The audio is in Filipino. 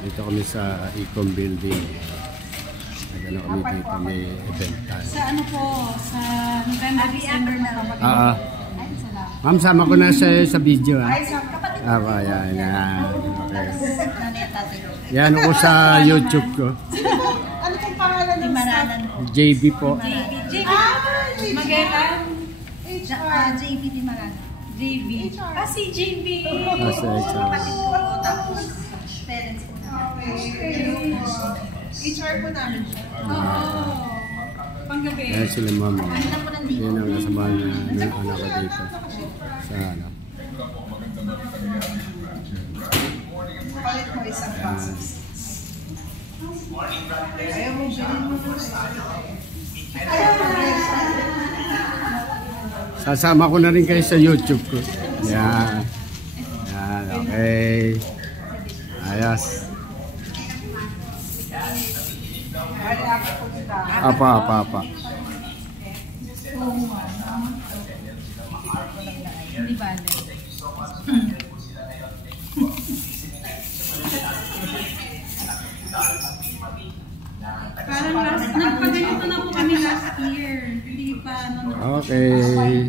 Dito kami sa Ecom Building. Nagano kami dito, may event tayo. Sa ano po, sa November, December na lang. Ma'am, sama ko na sa video. Ay, sa kapatid. Yan. Okay. Yan ako sa YouTube ko. Ano pong pangalan ng staff? JB po. JB. Magellan. JB di Maranan. JB. Si JB. Kapatid ko. Tapos, parents ko na. HR po namin siya. Oo. Panggabi. Yan sila mama. Yan ang kasamahan ng anak ko dito. Sa ano. Palit mo isang process. Ayaw mo bilhin mo na. Sasama ko na rin kayo sa YouTube ko. Yan. Okay. Ayos. Apa. Hindi ba? Parang nagpaganito na po kami last year. Hindi pa. Okay.